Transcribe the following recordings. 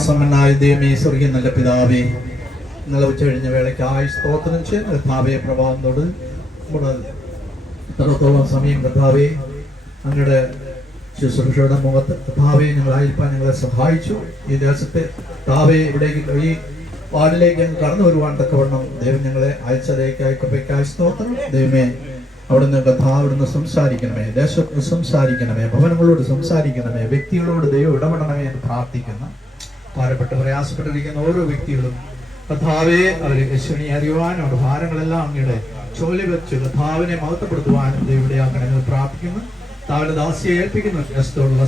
കരുണാസമ്പന്നായ ദൈവമേ സ്വർഗീയ നല്ല പിതാവേ ഇന്നലെ ഉച്ച കഴിഞ്ഞ വേളയ്ക്ക് ആയി സ്തോത്രം ചെയ്ത് കർത്താവെ പ്രഭാവത്തോട് നമ്മുടെ ഇത്രത്തോളം സമയം കർത്താവെ അങ്ങയുടെ ശുശ്രൂഷയുടെ മുഖത്ത് കർത്താവെ ഞങ്ങളായിരിക്കാൻ ഞങ്ങളെ സഹായിച്ചു. ഈ ദേശത്തെ കർത്താവെ ഇവിടേക്ക് ഈ വാർഡിലേക്ക് ഞങ്ങൾ കടന്നു വരുവാൻ തക്കവണ്ണം ദൈവം ഞങ്ങളെ അയച്ചതേക്കായി കൃപയ്ക്കായി സ്തോത്രം ദൈവമേ അവിടുന്ന് കഥാ അവിടുന്ന് സംസാരിക്കണമേ ദേശത്ത് സംസാരിക്കണമേ ഭവനങ്ങളോട് സംസാരിക്കണമേ വ്യക്തികളോട് ദൈവം ഇടപെടണമേ എന്ന് പ്രാർത്ഥിക്കുന്ന. ഭാരപ്പെട്ട് പ്രയാസപ്പെട്ടിരിക്കുന്ന ഓരോ വ്യക്തികളും കഥാവെ അവരെ യശ്വനി അറിയുവാനും അവരുടെ ഭാരങ്ങളെല്ലാം അങ്ങയുടെ ചോലി വെച്ച് കഥാവിനെ മഹത്വപ്പെടുത്തുവാനും ദൈവടെയാക്കണമെന്ന് പ്രാർത്ഥിക്കുന്നു താവിന്റെ ദാസിയെ ഏൽപ്പിക്കുന്നു. രസത്തോടുള്ള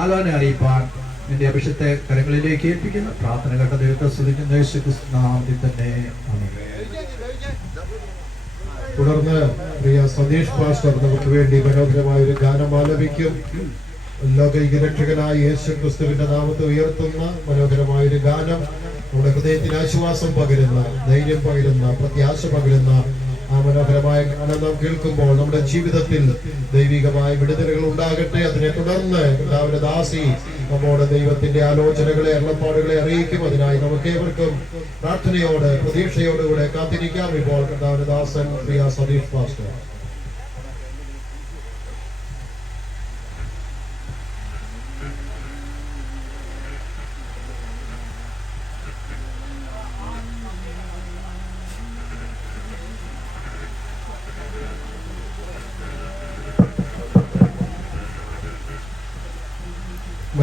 ആലോചന അറിയിപ്പാൻ നിന്റെ അഭിഷത്തെ കരങ്ങളിലേക്ക് ഏൽപ്പിക്കുന്നു. പ്രാർത്ഥന കേട്ട ദൈവത്തെ സ്തുതിക്കുന്ന. യേശുക്രിസ്തുനാമത്തിൽ ക്രിസ്തു നാമത്തിൽ തന്നെ. തുടർന്ന് പ്രിയ സതീഷ് പാസ്റ്റർ നമുക്ക് വേണ്ടി മനോഹരമായ ഒരു ഗാനം ആലപിക്കും. ലോകൈക രക്ഷകനായ യേശു ക്രിസ്തുവിന്റെ നാമത്തെ ഉയർത്തുന്ന മനോഹരമായ ഒരു ഗാനം നമ്മുടെ ഹൃദയത്തിന് ആശ്വാസം പകരുന്ന ധൈര്യം പകരുന്ന പ്രത്യാശ പകരുന്ന ആ മനോഹരമായ ഗാനം നാം കേൾക്കുമ്പോൾ നമ്മുടെ ജീവിതത്തിൽ ദൈവികമായ വിടുതലുകൾ ഉണ്ടാകട്ടെ. അതിനെ തുടർന്ന് കർത്താവിന്റെ ദാസി നമ്മുടെ ദൈവത്തിന്റെ ആലോചനകളെ അരുളപ്പാടുകളെ അറിയിക്കും. അതിനായി നമുക്ക് ഏവർക്കും പ്രാർത്ഥനയോട് പ്രതീക്ഷയോടുകൂടെ കാത്തിരിക്കാം. ഇപ്പോൾ ദാസൻ പ്രിയ സതീഷ് പാസ്റ്റർ.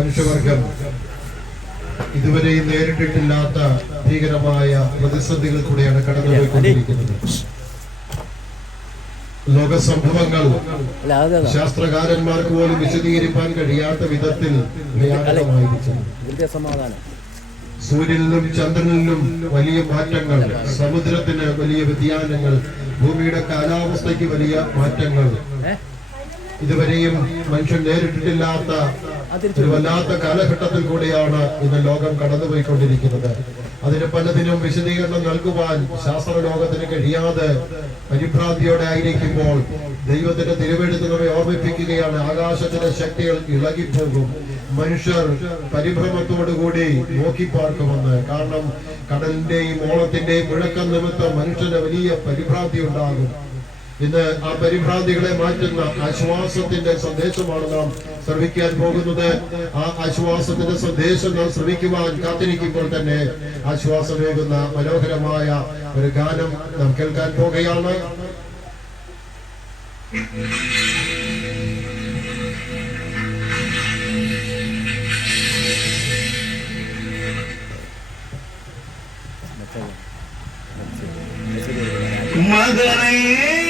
മനുഷ്യവർഗം ഇതുവരെയും നേരിട്ടിട്ടില്ലാത്ത ഭീകരമായ പ്രതിസന്ധികൾ കൂടെയാണ് കടന്നുപോയിക്കൊണ്ടിരിക്കുന്നത്. ലോക സംഭവങ്ങൾ ശാസ്ത്രകാരന്മാർക്ക് പോലും വിശദീകരിക്കാൻ കഴിയാത്ത വിധത്തിൽ സമാധാനം സൂര്യനിലും ചന്ദ്രനിലും വലിയ മാറ്റങ്ങൾ സമുദ്രത്തിന് വലിയ വ്യതിയാനങ്ങൾ ഭൂമിയുടെ കാലാവസ്ഥയ്ക്ക് വലിയ മാറ്റങ്ങൾ. ഇതുവരെയും മനുഷ്യൻ നേരിട്ടിട്ടില്ലാത്ത ഒരു വല്ലാത്ത കാലഘട്ടത്തിൽ കൂടിയാണ് ഇന്ന് ലോകം കടന്നുപോയിക്കൊണ്ടിരിക്കുന്നത്. അതിന് പലതിനും വിശദീകരണം നൽകുവാൻ ശാസ്ത്ര ലോകത്തിന് കഴിയാതെ പരിഭ്രാന്തിയോടെ ആയിരിക്കുമ്പോൾ ദൈവത്തിന്റെ തിരുവെഴുത്ത് നമ്മെ ഓർമ്മിപ്പിക്കുകയാണ്. ആകാശത്തിന്റെ ശക്തികൾ ഇളകിപ്പോകും. മനുഷ്യർ പരിഭ്രമത്തോടുകൂടി നോക്കിപ്പാർക്കുമെന്ന്. കാരണം കടലിന്റെയും ഓളത്തിന്റെയും മുഴക്കം നിമിത്തം മനുഷ്യന് വലിയ പരിഭ്രാന്തി ഉണ്ടാകും. ഇന്ന് ആ പരിഭ്രാന്തികളെ മാറ്റുന്ന ആശ്വാസത്തിന്റെ സന്ദേശമാണ് നാം ശ്രമിക്കാൻ പോകുന്നത്. ആ ആശ്വാസത്തിന്റെ സന്ദേശം നാം ശ്രമിക്കുവാൻ കാത്തിരിക്കുമ്പോൾ തന്നെ ആശ്വാസമേകുന്ന മനോഹരമായ ഒരു ഗാനം നാം കേൾക്കാൻ പോകുകയാണ്. മകനേ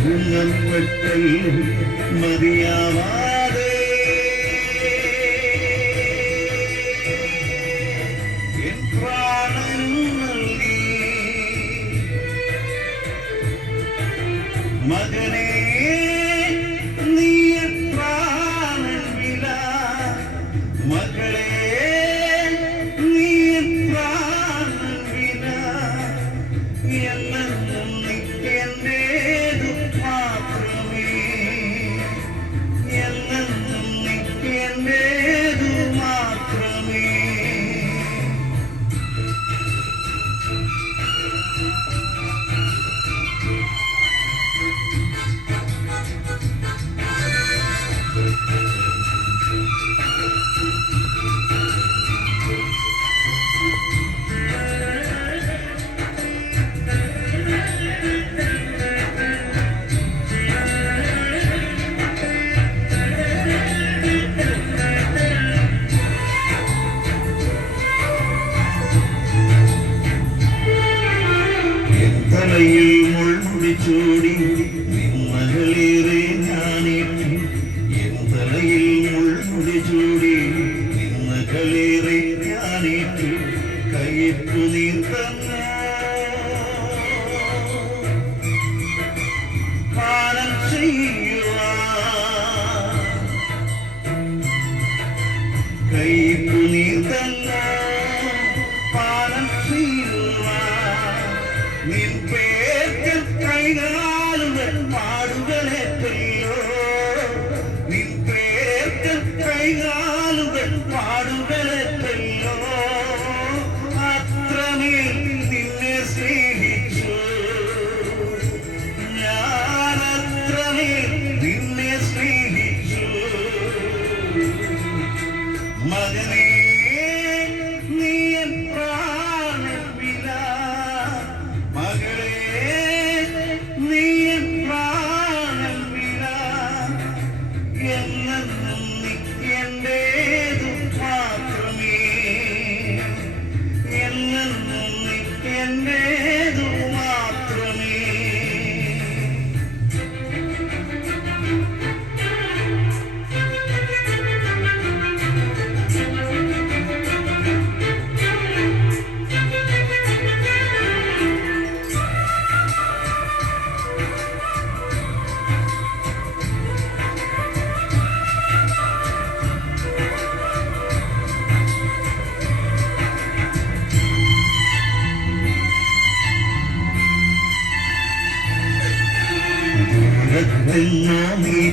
തൂങ്ങപ്പെട്ടല്ലോ yang.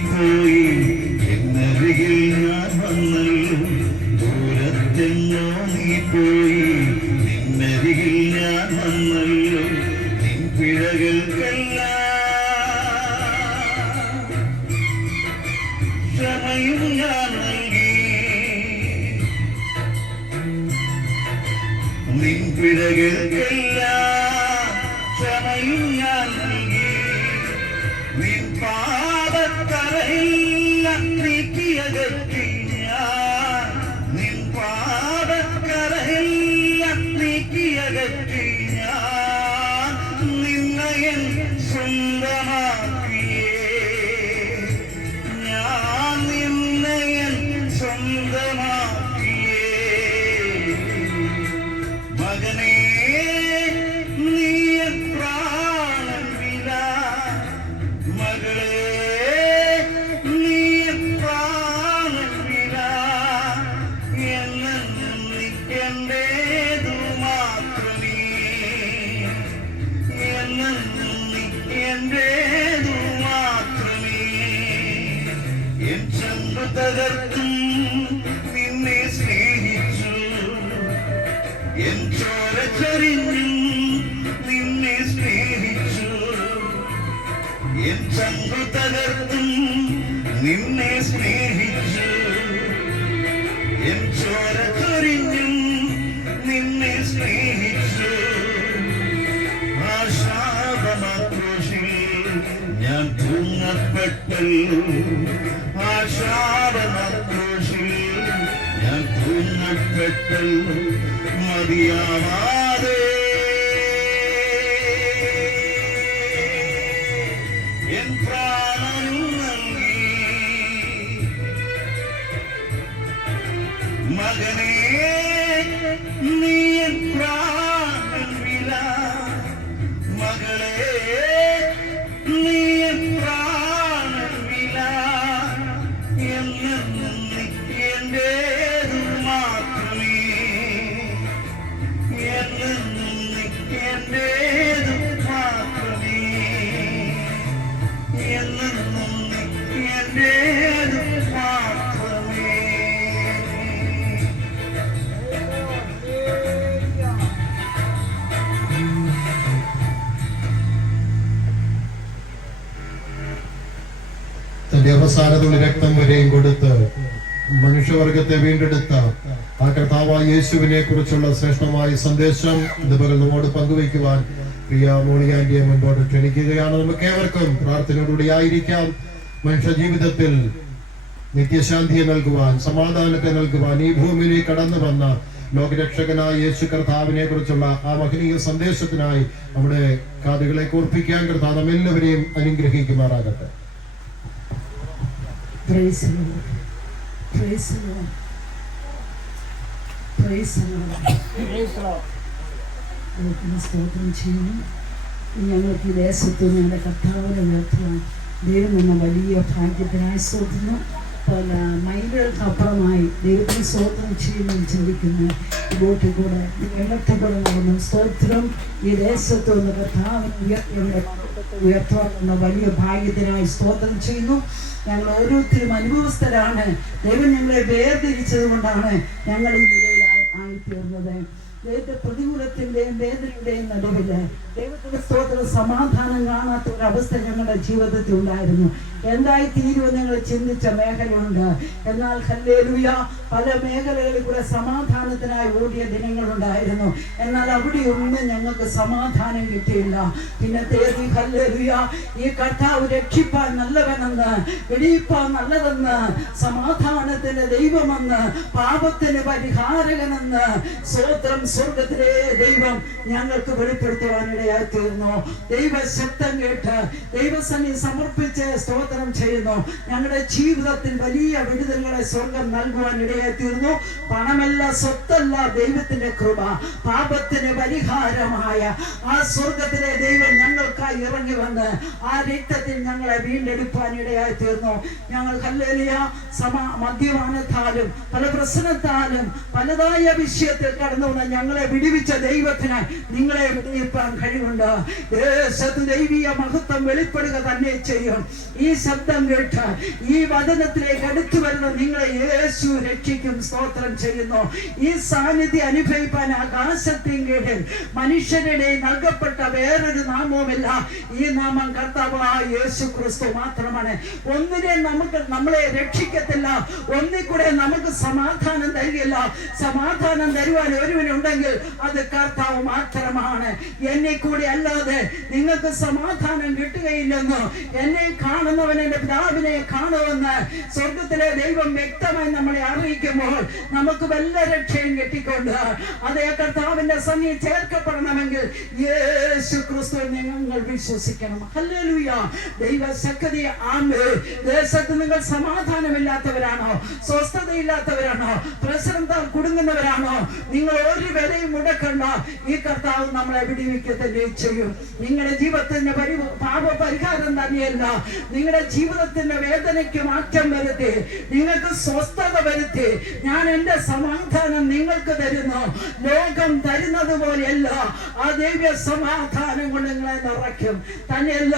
പോയി. എന്നരികിൽ ഞാൻ വന്നല്ലോ தந்தமா തൂങ്ങപ്പെട്ടല്ലോ ആശാപമാക്രോശിൽ ഞാൻ തൂങ്ങപ്പെട്ടല്ലോ മതിയാവാതെ എൻ പ്രാണനും നൽകി മകനേ നീ എൻ തന്റെ രക്തം വരെയും കൊടുത്ത് മനുഷ്യവർഗത്തെ വീണ്ടെടുത്ത ആ കർത്താവായ യേശുവിനെ കുറിച്ചുള്ള ശ്രേഷ്ഠമായ സന്ദേശം ഇതുപകൽ നമ്മോട് പങ്കുവയ്ക്കുവാൻ പ്രിയ മോളിയാന്റിയെ മുൻപോട്ട് ക്ഷണിക്കുകയാണ്. നമുക്ക് ഏവർക്കും പ്രാർത്ഥനയോടുകൂടി ആയിരിക്കാം. മനുഷ്യ ജീവിതത്തിൽ നിത്യശാന്തിയെ നൽകുവാൻ സമാധാനത്തെ നൽകുവാൻ ഈ ഭൂമിയിൽ കടന്നു വന്ന ലോകരക്ഷകനായ യേശു കർത്താവിനെ കുറിച്ചുള്ള ആ മഹനീയ സന്ദേശത്തിനായി നമ്മുടെ കാതുകളെ കോർപ്പിക്കാൻ കർത്താവ് നമ്മെല്ലാവരെയും അനുഗ്രഹിക്കുമാറാകട്ടെ. സ്തോത്രം ചെയ്യുന്നു ഞങ്ങൾക്ക് ഈ ദേശത്ത് ഞങ്ങളുടെ കർത്താവിനെ ഉയർത്തുവാൻ ദൈവം എന്ന വലിയ ഭാഗ്യത്തിനായി സ്തോത്രുന്നു പല മൈലുകൾക്കപ്പുറമായി ദൈവത്തിന് സ്തോത്രം ചെയ്യുന്നു ചിന്തിക്കുന്നു. ബോട്ടിൽ കൂടെ വെള്ളത്തിൽ നടന്നു സ്തോത്രം. ഈ ദേശത്ത് നിന്ന് കർത്താവിനെ ഉയർത്തുന്ന ഉയർത്തുവാനുള്ള വലിയ ഭാഗ്യത്തിനായി സ്തോത്രം ചെയ്യുന്നു. ഞങ്ങൾ ഓരോരുത്തരും അനുഭവസ്ഥരാണ്. ദൈവം ഞങ്ങളെ വേർതിരിച്ചത് കൊണ്ടാണ് ഞങ്ങൾ ഈ നിലയിൽ ആയിത്തീർന്നത്. പ്രതികൂലത്തിന്റെയും വേദനയുടെയും നടുവിൽ ദൈവത്തിന്റെ സ്തോത്ര സമാധാനം കാണാത്ത ഒരു അവസ്ഥ ഞങ്ങളുടെ ജീവിതത്തിൽ ഉണ്ടായിരുന്നു എന്തായി തീരുമെന്ന് നിങ്ങൾ ചിന്തിച്ച മേഖലയുണ്ട്. എന്നാൽ ഹല്ലേലൂയ പല മേഖലകളിൽ കൂടെ സമാധാനത്തിനായി ഓടിയ ദിനങ്ങളുണ്ടായിരുന്നു എന്നാൽ അവിടെയൊന്നും ഞങ്ങൾക്ക് സമാധാനം കിട്ടിയില്ല. പിന്നെ തേതി ഹല്ലേലൂയ ഈ കർത്താവ് രക്ഷിപ്പാൻ നല്ലവനെന്ന് വെടിയിപ്പാൻ നല്ലതെന്ന് സമാധാനത്തിന്റെ ദൈവമെന്ന് പാപത്തിന് പരിഹാരകനെന്ന് സ്വോത്രം സ്വർഗത്തിലെ ദൈവം ഞങ്ങൾക്ക് വെളിപ്പെടുത്തുവാനിടയായി തീർന്നു ദൈവശബ്ദം കേട്ട് ദൈവസന്നി സമർപ്പിച്ച് സ്തോത്രം ചെയ്യുന്നു. ഞങ്ങളുടെ ജീവിതത്തിൽ വലിയ വിടുതലുകളെ സ്വർഗം നൽകുവാൻ ഇടയായി തീർന്നു പണമല്ല സ്വത്തല്ല ദൈവത്തിന്റെ കൃപ. പാപത്തിന് പരിഹാരമായ ആ സ്വർഗത്തിലെ ദൈവം ഞങ്ങൾക്കായി ഇറങ്ങി വന്ന് ആ രക്തത്തിൽ ഞങ്ങളെ വീണ്ടെടുപ്പാൻ ഇടയായി തീർന്നു ഞങ്ങൾ കല്ലേലിയ സമ മദ്യപാനത്താലും പല പ്രശ്നത്താലും പലതായ വിഷയത്തിൽ കടന്നു വന്ന ഞങ്ങളെ വിടിവിച്ച ദൈവത്തിന് നിങ്ങളെ വിടുവിപ്പാൻ കഴിവുണ്ട്. ദേശത്ത് ദൈവീയ മഹത്വം വെളിപ്പെടുക തന്നെ ചെയ്യും. ഈ ശബ്ദം കേട്ട് ഈ വചനത്തിലേക്ക് അടുത്തു വരുന്ന നിങ്ങളെ യേശു രക്ഷിക്കും സ്തോത്രം ചെയ്യുന്നു. ഈ സാന്നിധ്യം അനുഭവിപ്പാൻ ആകാശത്തിൻ കീഴിൽ മനുഷ്യരുടെ നൽകപ്പെട്ട വേറൊരു നാമവുമില്ല. ഈ നാമം കർത്താവായ യേശു ക്രിസ്തു മാത്രമാണ്. ഒന്നിനെ നമുക്ക് നമ്മളെ രക്ഷിക്കത്തില്ല. ഒന്നിൽ കൂടെ നമുക്ക് സമാധാനം തരികയില്ല സമാധാനം തരുവാൻ ഒരുവനുണ്ടെങ്കിൽ അത് കർത്താവ് മാത്രമാണ്. എന്നെ കൂടി അല്ലാതെ നിങ്ങൾക്ക് സമാധാനം കിട്ടുകയില്ലെന്നോ എന്നെ കാണുന്നവൻ എന്റെ പിതാവിനെ കാണുമെന്ന് സ്വർഗത്തിലെ ദൈവം വ്യക്തമായി നമ്മളെ അറിയിക്കുമ്പോൾ നമുക്ക് വല്ല രക്ഷയും കിട്ടിക്കൊണ്ട് അതേ കർത്താവിന്റെ സന്നി ചേർക്കപ്പെടണമെങ്കിൽ യേശു ക്രിസ്തു നിങ്ങൾ വിശ്വസിക്കണം. ഹല്ലേലൂയ. ദൈവ ശക്തി ആമേ ദേശത്ത് നിങ്ങൾ സമാധാനമില്ലാത്തവരാണോ? സ്വസ്ഥതയില്ലാത്തവരാണോ? പ്രശ്നത്താൽ കുടുങ്ങുന്നവരാണോ? നിങ്ങൾ ഒരു വിലയും മുടക്കണ്ട. ഈ കർത്താവ് നമ്മളെ വിടിവിക്കത്തന്നെ ചെയ്യും. നിങ്ങളുടെ ജീവിതത്തിന്റെ പരിഹാരം തന്നെയല്ല. നിങ്ങളുടെ ജീവിതത്തിന്റെ വേദനയ്ക്ക് മാറ്റം വരുത്തി നിങ്ങൾക്ക് സ്വസ്ഥത വരുത്തി ഞാൻ എന്റെ സമാധാനം നിങ്ങൾക്ക് തരുന്നു. ലോകം തരുന്നത് പോലെയല്ല ആ ദൈവ്യ സമാധാനം കൊണ്ട് നിങ്ങളെ നിറയ്ക്കും. തന്നെയല്ല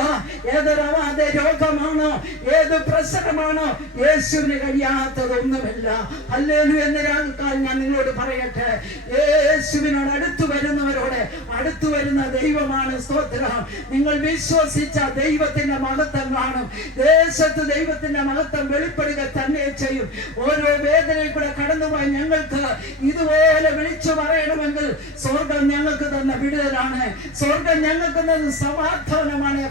ഏത് അവാദ രോഗമാണോ ഏത് പ്രശ്നമാണോ യേശുവിന് കഴിയാത്തതൊന്നുമില്ല. അല്ലേലു എന്നൊരാൾക്കാൽ ഞാൻ നിങ്ങളോട് പറയട്ടെ. യേശുവിനോട് അടുത്തു വരുന്നവരോട് അടുത്തു വരുന്ന ദൈവമാണ് സ്തോത്രം. നിങ്ങൾ വിശ്വസിച്ച ദൈവത്തിന്റെ മഹത്വം കാണും. ദേശത്ത് ദൈവത്തിന്റെ മഹത്വം വെളിപ്പെടുക തന്നെ ചെയ്യും. ഓരോ വേദനയിൽ കൂടെ കടന്നുപോയി ഞങ്ങൾക്ക് ഇതുപോലെ വിളിച്ചു പറയണമെങ്കിൽ സ്വർഗം ഞങ്ങൾക്ക് തന്ന വിടുതലാണ്. സ്വർഗം ഞങ്ങൾക്ക് തന്ന സമാധാനമാണ്.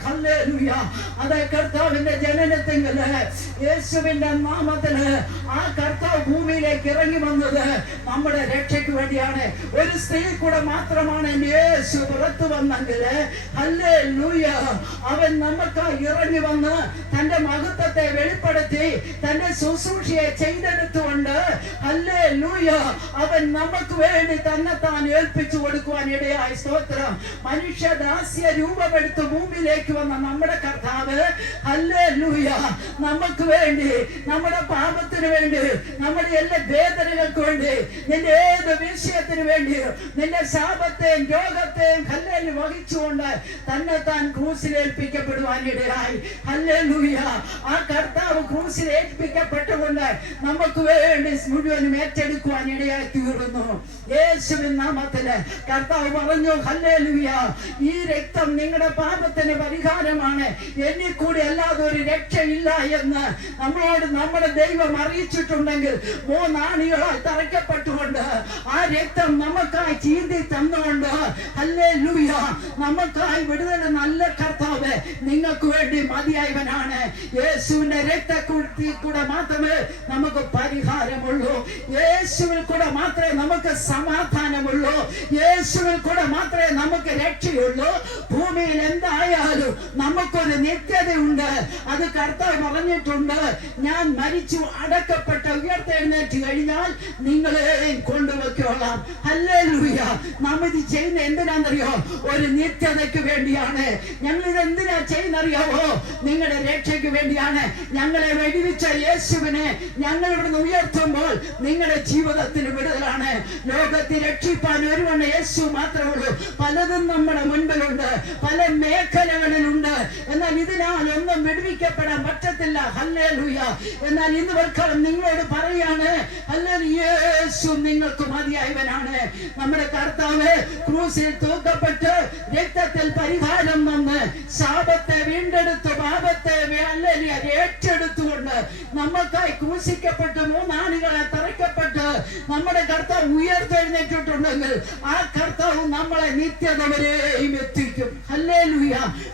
അത് കർത്താവിന്റെ ജനനത്തെങ്കിൽ യേശുവിന്റെ നാമത്തിൽ ആ കർത്താവ് ഭൂമിയിലേക്ക് ഇറങ്ങി വന്നത് നമ്മുടെ രക്ഷയ്ക്ക് വേണ്ടിയാണ്. ഒരു സ്ത്രീ കൂടെ മാത്രമാണ് യേശു പുറത്തു ലൂയ അവൻ നമുക്കായി ഇറങ്ങി വന്ന് തന്റെ മഹത്വത്തെ വെളിപ്പെടുത്തി തന്റെ ശുശ്രൂഷയെ ചെയ്തെടുത്തുകൊണ്ട് അല്ലേ ലൂയ അവൻ നമുക്ക് വേണ്ടി തന്നെ താൻ ഏൽപ്പിച്ചു കൊടുക്കുവാൻ ഇടയായി. സ്തോത്രം. മനുഷ്യദാസ്യ രൂപമെടുത്ത് ഭൂമിയിലേക്ക് വന്ന നമ്മുടെ കർത്താവ് അല്ലേ ലൂയ നമുക്ക് വേണ്ടി നമ്മുടെ പാപത്തിന് വേണ്ടി നമ്മുടെ എല്ലാ വേദനകൾക്ക് വേണ്ടി നിന്റെ ഏത് വിഷയത്തിന് വേണ്ടി നിന്റെ ശാപത്തെയും രോഗത്തെയും കല്ലേൽ വഹിച്ചുകൊണ്ട് തന്നെ താൻ ക്രൂസിലേൽപ്പിക്കപ്പെടുവാൻ ഇടയായി. അല്ലേ ആ കർത്താവ് ക്രൂസിൽ ഏൽപ്പിക്കപ്പെട്ടുകൊണ്ട് നമുക്ക് വേണ്ടി മുഴുവനും ഏറ്റെടുക്കുവാൻ ഇടയായി തീർന്നു. യേശുവിൻ നാമത്തിൽ കർത്താവ് പറഞ്ഞു ഹല്ലേലൂയ. ഈ രക്തം നിങ്ങളുടെ പാപത്തിന് പരിഹാരമാണ്. എന്നിൽ കൂടി അല്ലാതെ ഒരു രക്ഷയില്ല എന്ന് നമ്മളോട് നമ്മുടെ ദൈവം അറിയിച്ചിട്ടുണ്ടെങ്കിൽ മൂന്നാണികളാൽ തറയ്ക്കപ്പെട്ടുകൊണ്ട് ആ രക്തം നമുക്കായി ചീന്തി തന്നുകൊണ്ട് അല്ലേ ലൂയ നമുക്കായി വിടുതൽ നല്ല കർത്താവ് നിങ്ങൾക്ക് വേണ്ടി മതിയായവനാണ്. യേശുവിന്റെ രക്തക്കുട്ടി കൂടെ മാത്രമേ നമുക്ക് പരിഹാരമുള്ളൂ. യേശുവിൽ കൂടെ മാത്രമേ നമുക്ക് സമാധാനമുള്ളൂ. യേശുവിൽ കൂടെ മാത്രമേ നമുക്ക് രക്ഷയുള്ളൂ. ഭൂമിയിൽ എന്തായാലും നമുക്കൊരു നിത്യതയുണ്ട്. അത് കർത്താവ് പറഞ്ഞിട്ടുണ്ട്. ഞാൻ മരിച്ചു അടക്കപ്പെട്ട ഉയർത്തെഴുന്നേറ്റ് കഴിഞ്ഞാൽ നിങ്ങളെയും കൊണ്ടുവയ്ക്കോളാം. അല്ലേ ലൂയ നമ്മൾ ഇത് ചെയ്യുന്ന എന്തിനാണെന്നറിയോ? ഒരു നിത്യതയ്ക്ക് വേണ്ടിയാണ്. ഞങ്ങൾ ഇത് എന്തിനാ ചെയ്യുന്നറിയാവോ? നിങ്ങളുടെ രക്ഷയ്ക്ക് വേണ്ടിയാണ് ഞങ്ങളെ വെടിവെച്ച യേശുവിനെ ഞങ്ങൾ ഇവിടുന്ന് ഉയർത്തുമ്പോൾ നിങ്ങളുടെ ജീവിതത്തിന് വിടുതലാണ്. ലോകത്തെ രക്ഷിപ്പാൻ ഒരുവണ് യേശു മാത്രമേ ഉള്ളൂ. പലതും നമ്മുടെ മുൻപിലുണ്ട്. പല മേഖലകളിലുണ്ട്. എന്നാൽ ഇതിനാൽ ഒന്നും വിടുവിക്കപ്പെടാൻ പറ്റത്തില്ല. ഹല്ലേ ലൂയ എന്നാൽ ഇന്ന് വർക്കാലം നിങ്ങളോട് പറയാണ് യേശു നിങ്ങൾക്ക് മതിയായവനാണ്. നമ്മുടെ കർത്താവ് ക്രൂസിൽ തൂക്കപ്പെട്ട് രക്തത്തിൽ പരിഹാരം വന്ന് ശാപത്തെ വീണ്ടെടുത്ത് പാപത്തെ അല്ലേലിയ ഏറ്റെടുത്തുകൊണ്ട് നമുക്കായി ക്രൂശിക്കപ്പെട്ട് മൂന്നാണികളെ തറയ്ക്കപ്പെട്ട് നമ്മുടെ കർത്താവ് ഉയർത്തെഴുന്നേറ്റിട്ടുണ്ടെങ്കിൽ ആ കർത്താവ് നമ്മളെ നിത്യത വരെയും എത്തിക്കും. അല്ലേ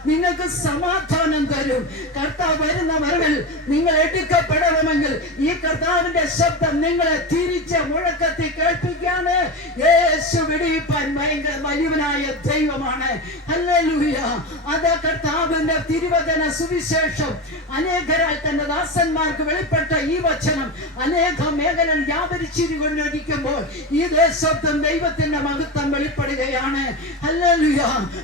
നിങ്ങൾക്ക് സമാധാനം തരും. കർത്താവ് വരുന്ന വരവിൽ നിങ്ങൾ എടുക്കപ്പെടണമെങ്കിൽ ഈ കർത്താവിന്റെ ശബ്ദം നിങ്ങളെ തിരിച്ച് മുഴക്കത്തി കേൾപ്പിക്കാണ് യേശു വിടിയിപ്പാൻ ഭയങ്കര വലിയവനായ ദൈവമാണ്. അല്ലേ ഹല്ലേലൂയ. അത് കർത്താവിന്റെ തിരുവചന സുവിശേഷം. അനേകരായി തന്റെ ദാസന്മാർക്ക് വെളിപ്പെട്ട ഈ വചനം അനേക മേഖലകൾ വ്യാപരിച്ചിരിക്കൊണ്ടിരിക്കുമ്പോൾ ഈ ദേശത്തും ദൈവത്തിന്റെ മഹത്വം വെളിപ്പെടുകയാണ്. ഹല്ലേലൂയ.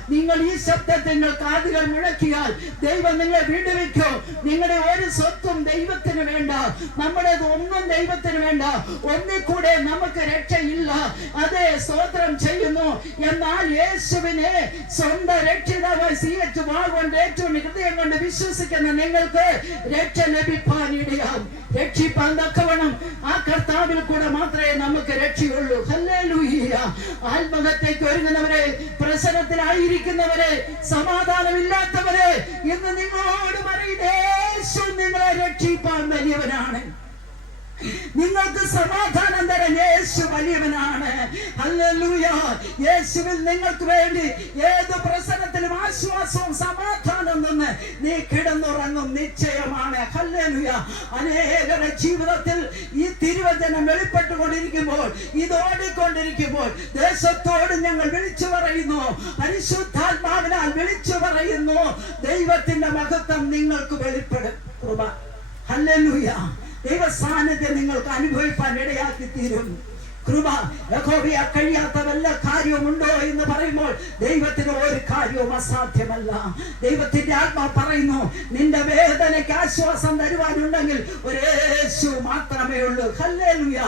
നിങ്ങൾ ഈ ശബ്ദത്തിന്റെ കാതുകൾ മുഴക്കിയാൽ ദൈവം നിങ്ങളെ വീണ്ടുവെക്കോ നിങ്ങളുടെ ഒരു സ്വത്തും ദൈവത്തിന് വേണ്ട. നമ്മുടേത് ഒന്നും ദൈവത്തിന് വേണ്ട. ഒന്നിൽ കൂടെ നമുക്ക് രക്ഷയില്ല. അതെ സ്തോത്രം ചെയ്യുന്നു. എന്നാൽ യേശുവിനെ സ്വന്തം രക്ഷിതാവായി സ്വീകരിച്ചു വാഗൊണ്ട് ഏറ്റവും ഹൃദയം കൊണ്ട് വിശ്വസിക്കുന്ന നിങ്ങൾക്ക് രക്ഷ ലഭിപ്പാൻ ഇടയാം രക്ഷിപ്പാൻ തക്കവണ്ണം ആ കർത്താവിൽ കൂടെ മാത്രമേ നമുക്ക് രക്ഷയുള്ളൂ. ആത്മഹത്യക്ക് ഒരുങ്ങുന്നവരെ പ്രസരത്തിലായിരിക്കുന്നവരെ സമാധാനമില്ലാത്തവരെ ഇന്ന് നിങ്ങളോട് പറയുന്നേ യേശു നിങ്ങളെ രക്ഷിപ്പാൻ വലിയവനാണ്. നിങ്ങൾക്ക് സമാധാനം തരാൻ യേശു വലിയവനാണ്. യേശുവിൽ നിങ്ങൾക്ക് വേണ്ടി ഏത് പ്രസന്നത്തിലും ആശ്വാസവും സമാധാനം നിന്ന് നീ കിടന്നുറങ്ങും നിശ്ചയമാണ്. അനേകരുടെ ജീവിതത്തിൽ ഈ തിരുവചനം വെളിപ്പെട്ടുകൊണ്ടിരിക്കുമ്പോൾ ഇത് ഓടിക്കൊണ്ടിരിക്കുമ്പോൾ ദേശത്തോട് ഞങ്ങൾ വിളിച്ചു പറയുന്നു. പരിശുദ്ധാത്മാവിനാൽ വിളിച്ചു പറയുന്നു. ദൈവത്തിന്റെ മഹത്വം നിങ്ങൾക്ക് വെളിപ്പെടും. കൃപ. ഹല്ലേലൂയ. ദൈവ സാന്നിധ്യം നിങ്ങൾക്ക് അനുഭവിക്കാൻ ഇടയാക്കി തീരും കൃപ യഹോവയ കഴിയാത്ത വല്ല എന്ന് പറയുമ്പോൾ ദൈവത്തിന് ഒരു കാര്യവും അസാധ്യമല്ല. ദൈവത്തിന്റെ ആത്മാ പറയുന്നു നിന്റെ വേദനയ്ക്ക് ആശ്വാസം തരുവാനുണ്ടെങ്കിൽ ഒരു യേശു മാത്രമേ ഉള്ളൂ. ഹല്ലേലൂയ.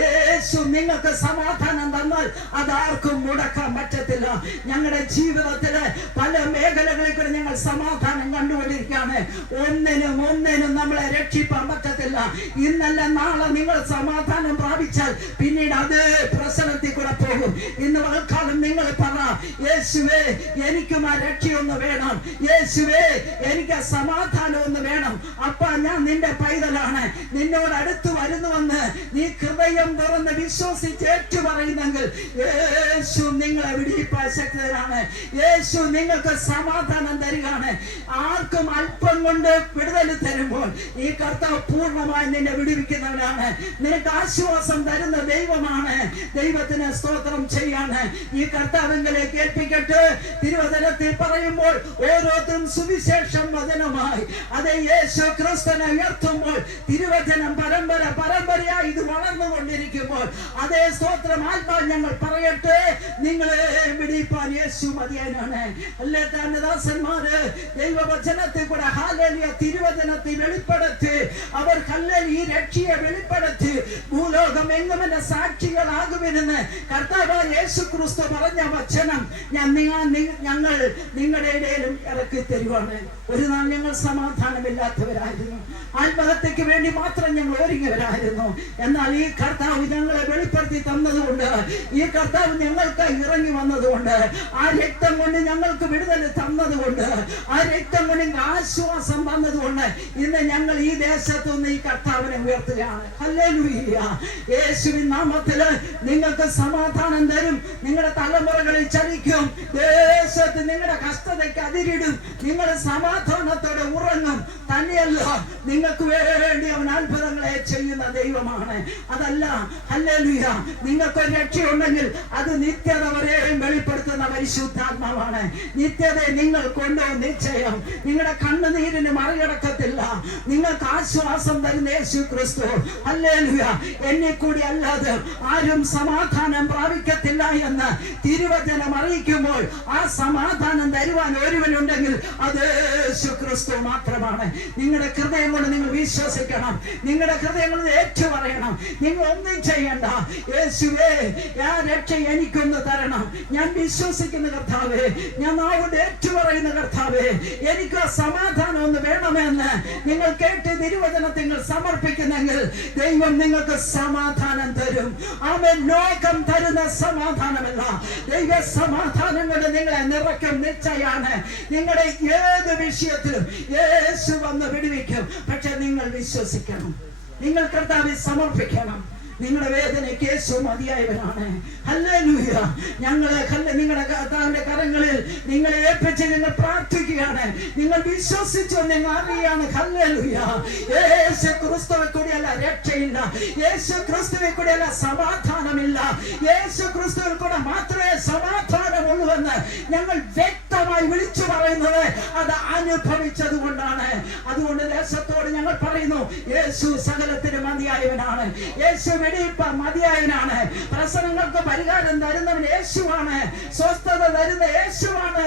യേശു നിങ്ങൾക്ക് സമാധാനം തന്നാൽ അതാർക്കും മുടക്കാൻ പറ്റത്തില്ല. ഞങ്ങളുടെ ജീവിതത്തിലെ പല മേഖലകളിൽ കൂടി ഞങ്ങൾ സമാധാനം കണ്ടുകൊണ്ടിരിക്കുകയാണ്. ഒന്നിനും ഒന്നിനും നമ്മളെ രക്ഷിപ്പാൻ പറ്റത്തില്ല. ഇന്നല്ല നാളെ നിങ്ങൾ സമാധാനം പ്രാപിച്ചാൽ പിന്നീട് അതേ പ്രസനത്തിൽ കൂടെ പോകും. ഇന്ന് വളർക്കാലം നിങ്ങൾ പറ യേശുവേ എനിക്കും ആ രക്ഷയൊന്ന് വേണം. യേശുവേ എനിക്ക് ആ സമാധാനം ഒന്ന് വേണം. അപ്പ ഞാൻ നിന്റെ പൈതലാണ്. നിന്നോട് അടുത്ത് വരുന്നുവെന്ന് നീ ഹൃദയം തുറന്ന് വിശ്വസിച്ച് ഏറ്റു പറയുന്നെങ്കിൽ യേശു നിങ്ങളെ വിടിയിപ്പാൻ ശക്തനാണ്. യേശു നിങ്ങൾക്ക് സമാധാനം തരികയാണ്. ആർക്കും അല്പം കൊണ്ട് വിടുതൽ തരുമ്പോൾ ഈ കർത്താവ് പൂർണമായി നിന്നെ വിടുവിക്കുന്നവനാണ്. നിനക്ക് ആശ്വാസം തരുന്ന ദൈവമാണ്. ദൈവത്തിന് സ്തോത്രം ചെയ്യാണ്. ഈ കർത്താവിങ്കലെ കേൾപ്പിക്കട്ടെ. തിരുവചനത്തിൽ പറയുമ്പോൾ ഓരോരുത്തരും സുവിശേഷം വചനമായി. അത് യേശു ക്രിസ്തനെ ഉയർത്തുമ്പോൾ തിരുവചനം പരമ്പര പരമ്പരയായി ഇത് വളർന്നുകൊണ്ടിരിക്കുമ്പോൾ അതേ സ്തോത്രം ആത്മാ ഞങ്ങൾ പറയട്ടെ. നിങ്ങളെ വിടിപ്പാൻ യേശു മതിയനാണ്. അല്ലേ തന്നെ ദാസന്മാര്? ദൈവവചനത്തിൽ കൂടെ ഹാലേലിയ തിരുവചനത്തെ വെളിപ്പെടുത്തി. അവർ കല്ലേലി ഈ രക്ഷയെ വെളിപ്പെടുത്തി. ഭൂലോകം എങ്ങുമെന്ന സാക്ഷികളാകുമെന്ന് കർത്താവ് യേശു ക്രിസ്തു പറഞ്ഞ വചനം ഞാൻ നിങ്ങൾ ഞങ്ങൾ നിങ്ങളുടെ ഇടയിലും ഇറക്കി തരുവാണ്. ഒരു നാൾ ഞങ്ങൾ സമാധാനമില്ലാത്തവരായിരുന്നു. ആത്മഹത്യക്ക് വേണ്ടി മാത്രം ഞങ്ങൾ ഒരുങ്ങിയവരായിരുന്നു. എന്നാൽ ഈ കർത്താവ് ഞങ്ങളെ വെളിപ്പെടുത്തി തന്നതുകൊണ്ട് ഈ കർത്താവ് ഞങ്ങൾക്ക് ഇറങ്ങി വന്നതുകൊണ്ട് ആ രക്തം കൊണ്ട് ഞങ്ങൾക്ക് വിടുതൽ തന്നതുകൊണ്ട് ആ രക്തം കൊണ്ട് ആശ്വാസം വന്നതുകൊണ്ട് ഇന്ന് ഞങ്ങൾ ഈ ദേശത്തു നിന്ന് ഈ കർത്താവിനെ ഉയർത്തുകയാണ്. ഹല്ലേലൂയ യേശുവിൻ നാമത്തിൽ നിങ്ങൾക്ക് സമാധാനം തരും. നിങ്ങളുടെ തലമുറകളിൽ ചലിക്കും. ദേശത്ത് നിങ്ങളുടെ കഷ്ടതയ്ക്ക് അതിരിടും. നിങ്ങൾ സമാധാനത്തോടെ ഉറങ്ങും. തന്നെയല്ല നിങ്ങൾക്ക് വേണ്ടി അവൻ അത്ഭുതങ്ങളെ ചെയ്യുന്ന ദൈവമാണ്. അതല്ല ഹല്ലേലൂയ നിങ്ങൾക്ക് രക്ഷയുണ്ടെങ്കിൽ അത് നിത്യത വരെയും വെളിപ്പെടുത്തുന്ന പരിശുദ്ധാത്മാവാണ്. നിത്യത നിങ്ങൾ കൊണ്ടോ നിശ്ചയം. നിങ്ങളുടെ കണ്ണുനീരിന് മറികടക്കത്തില്ല. നിങ്ങൾക്ക് ആശ്വാസം തരുന്ന യേശു ക്രിസ്തു. ഹല്ലേലൂയ എന്നെ കൂടി അല്ലാതെ ആരും സമാധാനം പ്രാപിക്കത്തില്ല എന്ന് തിരുവചനം അറിയിക്കുമ്പോൾ ആ സമാധാനം തരുവാൻ ഒരുവനുണ്ടെങ്കിൽ അത് യേശു ക്രിസ്തു മാത്രമാണ്. നിങ്ങളുടെ ഹൃദയം കൊണ്ട് നിങ്ങൾ വിശ്വസിക്കണം. നിങ്ങളുടെ ഹൃദയം കൊണ്ട് ഏറ്റു പറയണം നിങ്ങൾ ഒന്നും ചെയ്യണ്ട. യേശുവേ ആ രക്ഷ എനിക്കൊന്ന് തരണം. ഞാൻ വിശ്വസിക്കുന്ന കർത്താവേ ഞാൻ നാവോട് ഏറ്റു പറയുന്ന കർത്താവേ എനിക്ക് ആ സമാധാനം ഒന്ന് വേണമെന്ന് നിങ്ങൾ കേട്ട് തിരുവചനത്തിൽ നിങ്ങൾ സമർപ്പിക്കുന്നെങ്കിൽ ദൈവം നിങ്ങൾക്ക് സമാധാനം തരും. അവൻ ലോകം തരുന്ന സമാധാനമല്ല. ദൈവ സമാധാനം നിങ്ങളെ നിറയ്ക്കും നിശ്ചയാണ്. നിങ്ങളുടെ ഏത് വിഷയത്തിലും യേശു വന്ന് വിടുവിക്കും. പക്ഷെ നിങ്ങൾ വിശ്വസിക്കണം. നിങ്ങൾ കർത്താവിൽ സമർപ്പിക്കണം. നിങ്ങളുടെ വേദനയ്ക്ക് യേശു മതിയായവനാണ് ഹല്ലേലൂയ. ഞങ്ങളെ നിങ്ങളുടെ കർത്താവിന്റെ കരങ്ങളിൽ നിങ്ങളെ ഏൽപ്പിച്ച് നിങ്ങൾ പ്രാർത്ഥിക്കുകയാണ്. നിങ്ങൾ വിശ്വസിച്ചു നിങ്ങൾ അറിയാണ്. ഹല്ലേലൂയ. യേശു ക്രിസ്തുവെ കൂടിയല്ല രക്ഷയില്ല. യേശു ക്രിസ്തുവെ കൂടിയല്ല സമാധാനമില്ല. യേശു ക്രിസ്തുവിൽ കൂടെ മാത്രമേ സമാധാനമുള്ളൂ എന്ന് ഞങ്ങൾ വ്യക്തമായി വിളിച്ചു പറയുന്നത് അത് അനുഭവിച്ചത് കൊണ്ടാണ്. അതുകൊണ്ട് ദേശത്തോട് ഞങ്ങൾ പറയുന്നു യേശു സകലത്തിന് മതിയായവനാണ്. യേശു വെടിയിപ്പ മതിയായവനാണ്. പ്രശ്നങ്ങൾക്ക് പരിഹാരം തരുന്നവൻ യേശുവാണ്. സ്വസ്ഥത തരുന്ന യേശുവാണ്.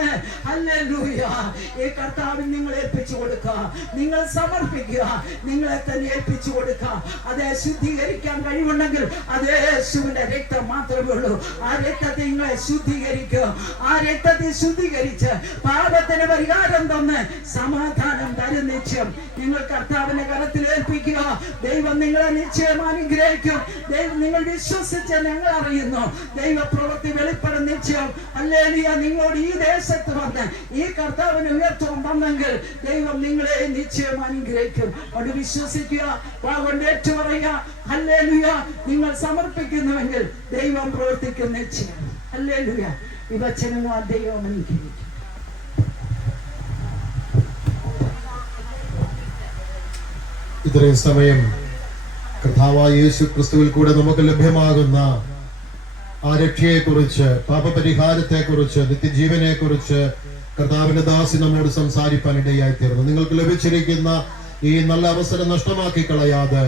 ഈ കർത്താവിൽ നിങ്ങൾ ഏൽപ്പിച്ചു കൊടുക്കുക. നിങ്ങൾ സമർപ്പിക്കുക. നിങ്ങളെ തന്നെ ഏൽപ്പിച്ചു കൊടുക്കുക. അതെ ശുദ്ധീകരിക്കാൻ കഴിവുണ്ടെങ്കിൽ അത് യേശുവിന്റെ രക്തം മാത്രമേ ഉള്ളൂ. ആ രക്തത്തെ നിങ്ങളെ ശുദ്ധീകരിക്കുക. ആ രക്തത്തെ ശുദ്ധീകരിച്ച് പാപത്തിന് പരിഹാരം തന്ന് സമാധാനം തരും നിശ്ചയം. നിങ്ങൾ കർത്താവിന്റെ കരത്തിൽ ഏൽപ്പിക്കുക. ദൈവം നിങ്ങളെ നിശ്ചയം അനുഗ്രഹിക്കും. ദൈവം നിങ്ങൾ വിശ്വസിച്ച് ഞങ്ങൾ അറിയുന്നു. ദൈവ പ്രവൃത്തി വെളിപ്പെടും നിശ്ചയം. അല്ലേലിയ നിങ്ങളോട് ഈ ദേശത്ത് വന്ന് ഈ കർത്താവിന് ഉയർത്തവും വന്നെങ്കിൽ ദൈവം നിങ്ങളെ നിശ്ചയം അനുഗ്രഹിക്കും. അവിടെ വിശ്വസിക്കുക വാഗൊണ്ട് ഏറ്റുപറയുക. അല്ലേലുയ നിങ്ങൾ സമർപ്പിക്കുന്നുവെങ്കിൽ ദൈവം പ്രവർത്തിക്കും നിശ്ചയം. അല്ലേലുയ ഈ വചനങ്ങൾ ദൈവം അനുഗ്രഹിക്കും. ഇത്രയും സമയം കർത്താവായ യേശു ക്രിസ്തുവിൽ കൂടെ നമുക്ക് ലഭ്യമാകുന്ന ആ രക്ഷയെ കുറിച്ച് പാപപരിഹാരത്തെ കുറിച്ച് പാപപരിഹാരത്തെക്കുറിച്ച് നിത്യജീവനെക്കുറിച്ച് കർത്താവിന്റെ ദാസി നമ്മോട് സംസാരിപ്പാൻ ഇടയായി തീർന്നു. നിങ്ങൾക്ക് ലഭിച്ചിരിക്കുന്ന ഈ നല്ല അവസരം നഷ്ടമാക്കി കളയാതെ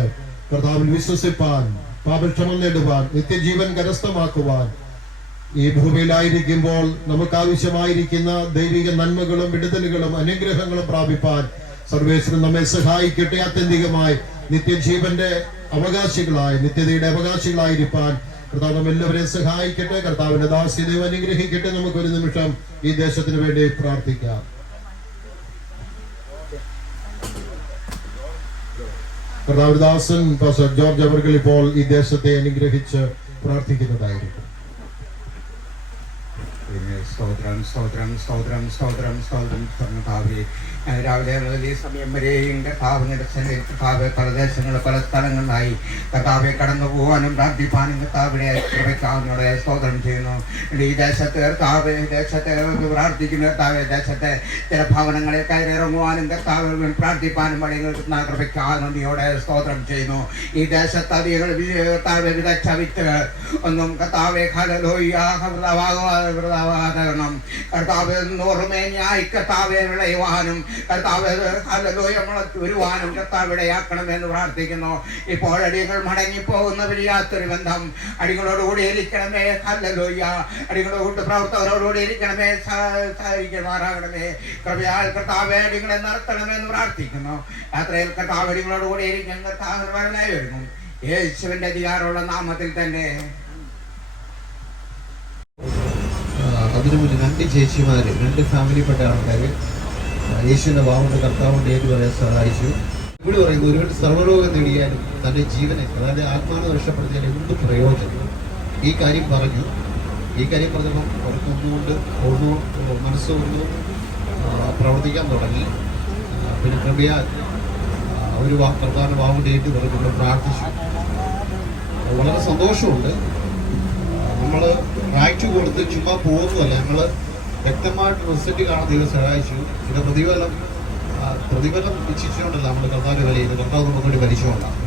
കർത്താവിൽ വിശ്വസിപ്പാൻ പാപക്ഷമം നേടുവാൻ നിത്യജീവൻ കരസ്ഥമാക്കുവാൻ ഈ ഭൂമിയിലായിരിക്കുമ്പോൾ നമുക്ക് ആവശ്യമായിരിക്കുന്ന ദൈവിക നന്മകളും വിടുതലുകളും അനുഗ്രഹങ്ങളും പ്രാപിപ്പാൻ സർവേശ്വരൻ നമ്മെ സഹായിക്കട്ടെ ആത്യന്തികമായി നിത്യജീവന്റെ അവകാശികളായി നിത്യതയുടെ അവകാശികളായിരിക്കാൻ കർത്താവ് നമ്മൾ എല്ലാവരെയും സഹായിക്കട്ടെ കർത്താവിന്റെ ദാസ്യതയും അനുഗ്രഹിക്കട്ടെ നമുക്ക് ഒരു നിമിഷം ഈ ദേശത്തിന് വേണ്ടി പ്രാർത്ഥിക്കാം. കർത്താവ് ദാസൻ ജോർജ് അവർകൾ ഇപ്പോൾ ഈ ദേശത്തെ അനുഗ്രഹിച്ച് പ്രാർത്ഥിക്കുന്നതായിരിക്കും. സ്തോത്രം സ്തോത്രം സ്തോത്രം സ്തോത്രം സ്തോത്രം. കർത്താവേ ഞാൻ രാവിലെ മുതൽ ഈ സമയം വരെയും കർത്താവ് സന്നിധി കർത്താവ് പല ദേശങ്ങൾ പല സ്ഥലങ്ങളിലായി കർത്താവെ കടന്നു പോകാനും പ്രാർത്ഥിപ്പാനും കർത്താവിനെ കൃപയ്ക്കാവുന്നോടെ സ്തോത്രം ചെയ്യുന്നു. ഈ ദേശത്ത് കർത്താവ് ദേശത്തെ പ്രാർത്ഥിക്കുന്ന കർത്താവ്. ദേശത്തെ ചില ഭവനങ്ങളിൽ കയറിറങ്ങുവാനും കർത്താവ് പ്രാർത്ഥിപ്പാനും വഴിയങ്ങൾ കൃപയ്ക്കാവുന്നതിയോടെ സ്തോത്രം ചെയ്യുന്നു. ഈ ദേശത്ത് അധികൾ കർത്താവ് വിതച്ച വിത്തുകൾ ഒന്നും കർത്താവെ വൃതാവാതരണം കർത്താവ് നൂറുമേനിയായി കർത്താവെ വിളയുവാനും കർത്താവ് ഹലലോയ നമ്മളെ വരുവാനും കർത്താവ് ഇടയാക്കണമെന്ന് പ്രാർത്ഥിക്കുന്നു. ഇപ്പോൾ അടികൾ മടങ്ങിപ്പോകുന്ന വരിയാത്തൊരു ബന്ധം. അടികളോടുകൂടി ഇരിക്കണമേ ഹലലോയ്യ അടികളോട് പ്രവർത്തകരോടുകൂടി ഇരിക്കണമേ സഹകരിക്കുമാറാകണമേ കൃപയാൽ കർത്താവ് അടികളെ നടത്തണമെന്ന് പ്രാർത്ഥിക്കുന്നു. യാത്രയിൽ കർത്താവ് അടികളോടുകൂടി ഇരിക്കുന്ന കർത്താവ് വരുന്നു യേശുവിന്റെ അധികാരമുള്ള നാമത്തിൽ തന്നെ. അതിനു മുന്നേ രണ്ട് ചേച്ചിമാര് രണ്ട് ഫാമിലിപ്പെട്ട ആൾക്കാര് ആ, യേശുവിന്റെ കർത്താവിന്റെ ഏത് പറയാൻ സഹായിച്ചു. ഇവിടെ പറയുന്നത് ഒരുവൻ സർവലോകം നേടിയാലും തന്റെ ജീവനെ അതായത് ആത്മാവിനെ രക്ഷപ്പെടുത്തിയാൽ എന്ത് പ്രയോജനം? ഈ കാര്യം പറഞ്ഞു. ഈ കാര്യം പറഞ്ഞപ്പോൾ അവർക്കൊന്നുകൊണ്ട് ഒന്നു മനസ്സ് ഒന്ന് പ്രവർത്തിക്കാൻ തുടങ്ങി. പിന്നെ ക്രമയാൽ അവർ പ്രധാന വാവുണ്ടേറ്റ് പറഞ്ഞുകൊണ്ട് പ്രാർത്ഥിച്ചു. വളരെ സന്തോഷമുണ്ട്. നമ്മൾ റാക്റ്റ് കൊടുത്ത് ചുമ്മാ പോകുന്നതല്ല. ഞങ്ങൾ വ്യക്തമായിട്ട് റിസൾട്ട് കാണാൻ ദൈവം സഹായിച്ചു. പിന്നെ പ്രതിഫലം പ്രതിഫലം ഇച്ഛിച്ചുകൊണ്ടല്ല നമ്മൾ കർത്താവ് വിലയിൽ കർത്താവ് നമുക്ക് വേണ്ടി ഭരിച്ചുകൊണ്ടാണ്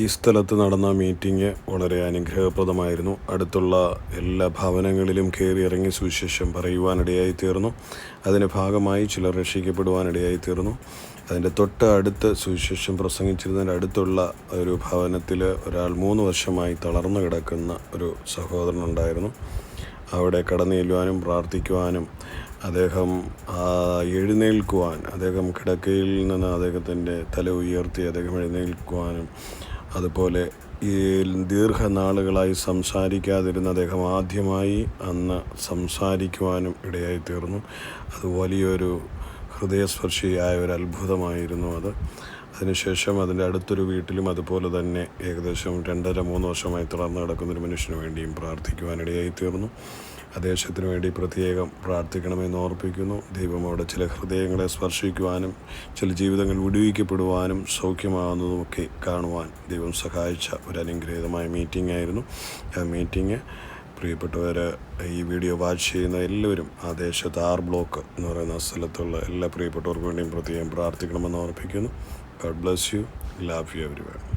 ഈ സ്ഥലത്ത് നടന്ന മീറ്റിംഗ് വളരെ അനുഗ്രഹപ്രദമായിരുന്നു. അടുത്തുള്ള എല്ലാ ഭവനങ്ങളിലും കയറി ഇറങ്ങി സുവിശേഷം പറയുവാനിടയായി തീർന്നു. അതിന്റെ ഭാഗമായി ചിലർ രക്ഷിക്കപ്പെടുവാനിടയായി തീർന്നു. അതിന്റെ തൊട്ട് അടുത്ത് സുവിശേഷം പ്രസംഗിച്ചിരുന്നതിന്റെ അടുത്തുള്ള ഒരു ഭവനത്തിൽ ഒരാൾ മൂന്ന് വർഷമായി തളർന്നു കിടക്കുന്ന ഒരു സഹോദരനുണ്ടായിരുന്നു അവിടെ കടന്നു ചെല്ലുവാനും പ്രാർത്ഥിക്കുവാനും അദ്ദേഹം എഴുന്നേൽക്കുവാൻ അദ്ദേഹം കിടക്കയിൽ നിന്ന് അദ്ദേഹത്തിന്റെ തല ഉയർത്തി അദ്ദേഹം എഴുന്നേൽക്കുവാനും അതുപോലെ ഈ ദീർഘനാളുകളായി സംസാരിക്കാതിരുന്ന അദ്ദേഹം ആദ്യമായി അന്ന് സംസാരിക്കുവാനും ഇടയായി തീർന്നു അത് വലിയൊരു ഹൃദയസ്പർശിയായ ഒരു അത്ഭുതമായിരുന്നു അത്. അതിനുശേഷം അതിന്റെ അടുത്തൊരു വീട്ടിലും അതുപോലെ തന്നെ ഏകദേശം രണ്ടര മൂന്ന് വർഷമായി തുടർന്ന് കിടക്കുന്നൊരു മനുഷ്യന് വേണ്ടിയും പ്രാർത്ഥിക്കുവാനിടയായി തീർന്നു. ആ ദേശത്തിന് വേണ്ടി പ്രത്യേകം പ്രാർത്ഥിക്കണമെന്ന് ഓർപ്പിക്കുന്നു. ദൈവം അവിടെ ചില ഹൃദയങ്ങളെ സ്പർശിക്കുവാനും ചില ജീവിതങ്ങൾ വിടുവിക്കപ്പെടുവാനും സൗഖ്യമാകുന്നതുമൊക്കെ കാണുവാൻ ദൈവം സഹായിച്ച ഒരു അനുഗ്രഹീതമായ മീറ്റിംഗ് ആയിരുന്നു. ആ മീറ്റിംഗ് പ്രിയപ്പെട്ടവർ ഈ വീഡിയോ വാച്ച് ചെയ്യുന്ന എല്ലാവരും ആ ദേശത്ത് ആർ ബ്ലോക്ക് എന്ന് പറയുന്ന സ്ഥലത്തുള്ള എല്ലാ പ്രിയപ്പെട്ടവർക്കും വേണ്ടിയും പ്രത്യേകം പ്രാർത്ഥിക്കണമെന്ന് ഓർപ്പിക്കുന്നു. God bless you. Love you, everywhere.